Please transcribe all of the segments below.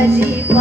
pode, pode.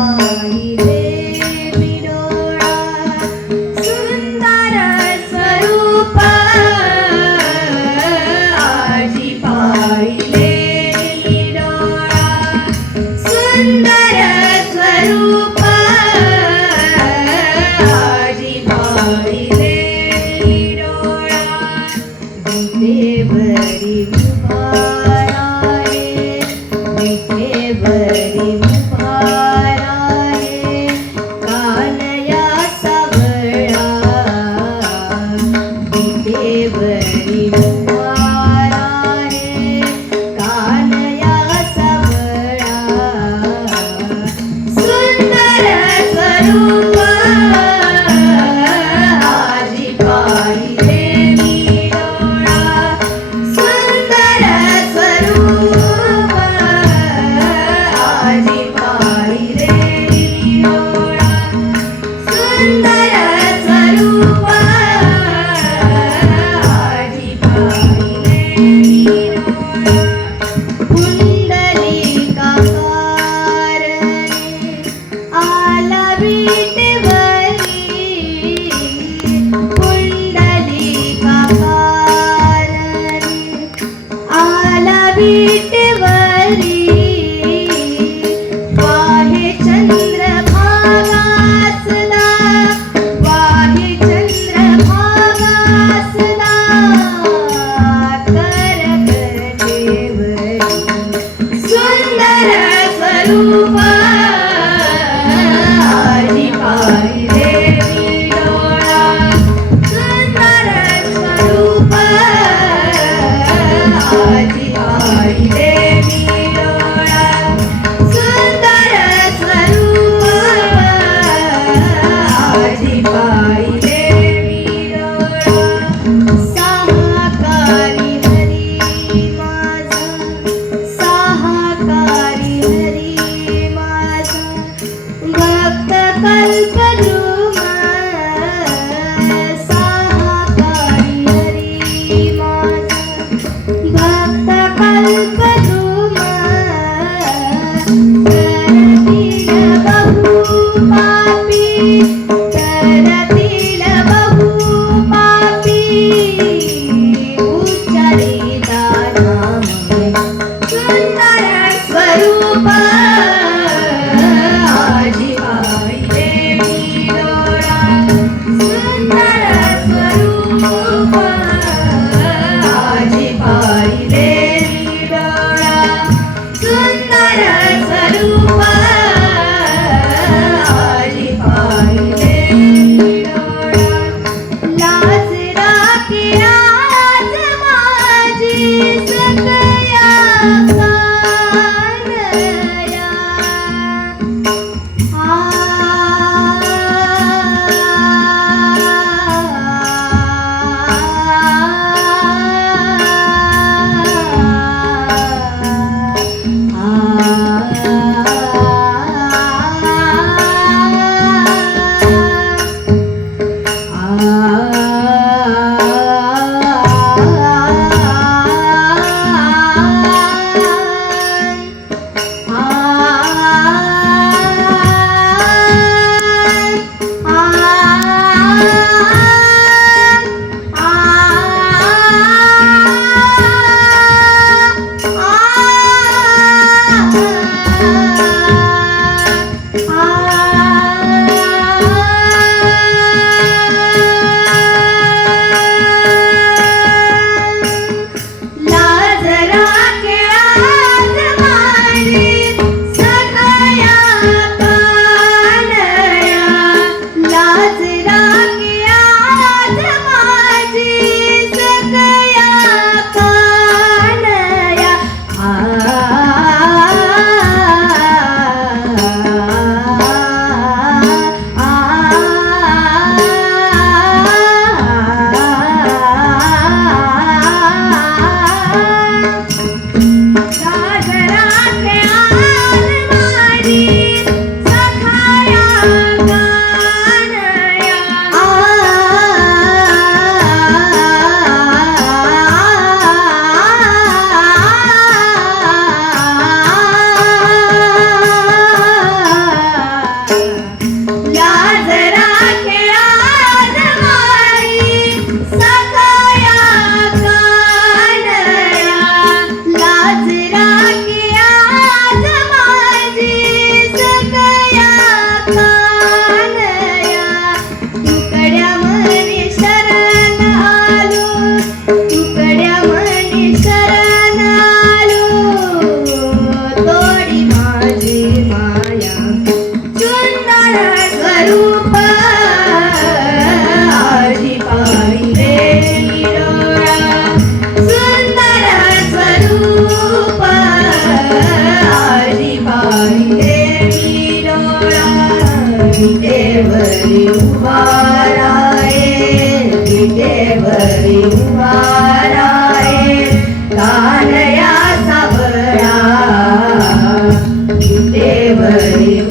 Deori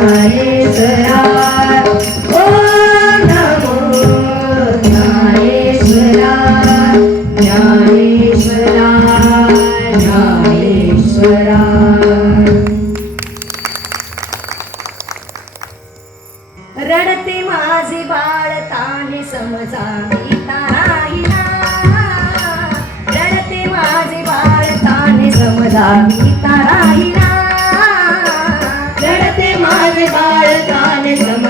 Hare Jaya bald an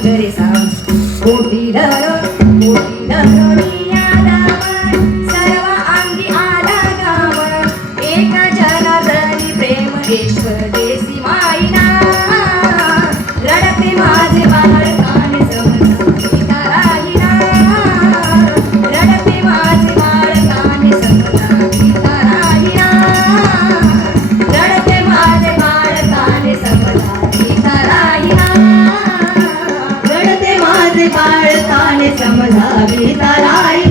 There is a good Radha Gita Roy